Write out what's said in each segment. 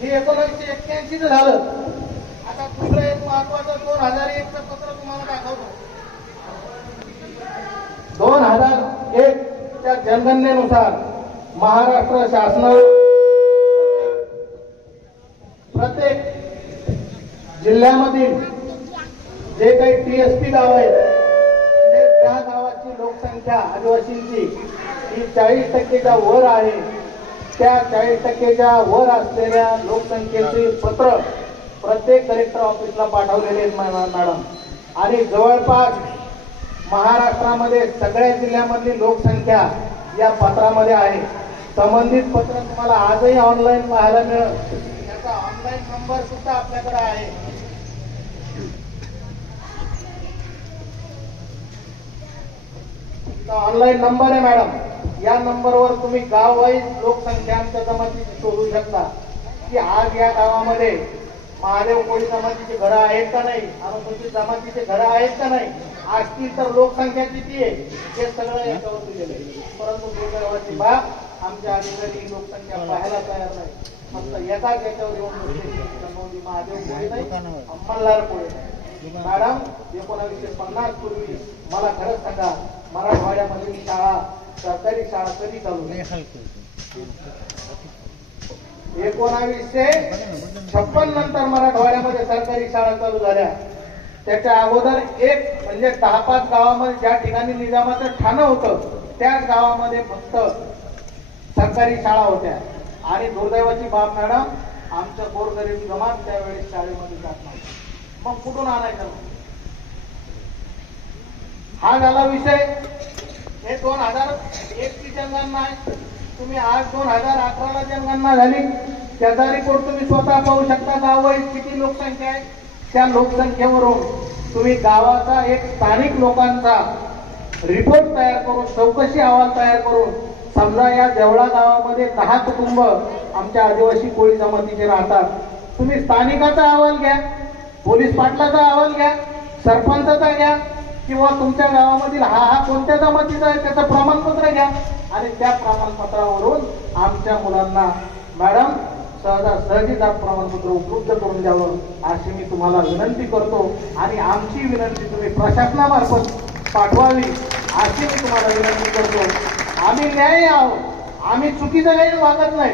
हे एकोणीसशे एक्क्याऐंशी झालं. आता दुसरं एक महत्वाचं दोन हजार एकचं पत्र तुम्हाला दाखवतो. दोन हजार एक च्या जनगणनेनुसार महाराष्ट्र शासनावर प्रत्येक जिल्ह्यामधील जे काही टीएसपी गाव आहेत त्या गावाची लोकसंख्या आदिवासींची ही चाळीस टक्केच्या वर आहे. त्या चाळीस टक्केच्या वर असलेल्या लोकसंख्येचे पत्र प्रत्येक कलेक्टर ऑफिसला पाठवलेले आहेत मॅडम. आणि जवळपास महाराष्ट्रामध्ये सगळ्या जिल्ह्यामधली लोकसंख्या या पत्रामध्ये आहे. संबंधित पत्र तुम्हाला आजही ऑनलाईन पाहायला मिळेल. त्याचा ऑनलाईन नंबर सुद्धा आपल्याकडे आहे. ऑनलाईन नंबर आहे मॅडम. या नंबरवर तुम्ही गाव वाईज लोकसंख्यांच्या जमातीची शोधू शकता. की आज या गावामध्ये महादेव कोळी जमातीची घरं आहेत का नाही? अनुसूचित जमातीचे घरं आहेत का नाही? असतील तर लोकसंख्या किती आहे? हे सगळं याच्यावर दिलेलं आहे परंतु दुर्दैवाची बाब आमच्या अधिकारी लोकसंख्या पाहायला तयार नाही. फक्त येतात याच्यावर येऊन नोंदी महादेव कोळी नाही अंमलदार कोळी नाही. मॅडम एकोणावीसशे पन्नास पूर्वी मला खरंच सांगा मराठवाड्यामधील शाळा सरकारी शाळा कधी चालू? एकोणावीसशे छप्पन नंतर मराठवाड्यामध्ये सरकारी शाळा चालू झाल्या. त्याच्या अगोदर एक म्हणजे दहा पाच गावामध्ये ज्या ठिकाणी निजामाचं ठाणं होतं त्याच गावामध्ये फक्त सरकारी शाळा होत्या. आणि दुर्दैवाची बाब मॅडम आमच्या गोरगरीब जमात त्यावेळेस शाळेमध्ये जात नव्हतं. मग कुठून आणायचं? हा झाला विषय. दोन हजार एक ची जनगणना आहे. तुम्ही आज दोन हजार अठराला जनगणना झाली. त्याचा रिपोर्ट तुम्ही स्वतः पाहू शकता. गाववाईज किती लोकसंख्या आहे त्या लोकसंख्येवरून तुम्ही गावाचा एक स्थानिक लोकांचा रिपोर्ट तयार करून चौकशी अहवाल तयार करून समजा या देवळा गावामध्ये दहा कुटुंब आमच्या आदिवासी कोळी जमातीचे राहतात. तुम्ही स्थानिकाचा अहवाल घ्या पोलीस पाटलाचा अहवाल घ्या सरपंचाचा घ्या किंवा तुमच्या गावामधील हा हा कोणत्या जमातीचा आहे त्याचं प्रमाणपत्र घ्या. आणि त्या प्रमाणपत्रावरून आमच्या मुलांना मॅडम सहजा सहजी जात प्रमाणपत्र उपलब्ध करून द्यावं अशी मी तुम्हाला विनंती करतो. आणि आमची विनंती तुम्ही प्रशासनामार्फत पाठवावी अशी मी तुम्हाला विनंती करतो. आम्ही न्याय आहोत. आम्ही चुकीचं काही वागत नाही.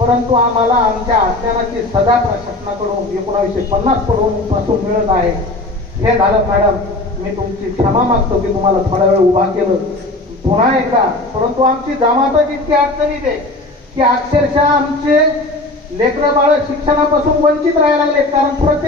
परंतु आम्हाला आमच्या अज्ञानाची सदा प्रशासनाकडून एकोणावीसशे पन्नासकडून पासून मिळत आहे. हे झालं मॅडम. मी तुमची क्षमा मागतो की तुम्हाला थोडा वेळ उभा केलं. पुन्हा एकदा परंतु आमची जमातच इतकी अडचणीत आहे की अक्षरशः आमचे लेकरं बाळ शिक्षणापासून वंचित राहायला लागले कारण प्रत्येक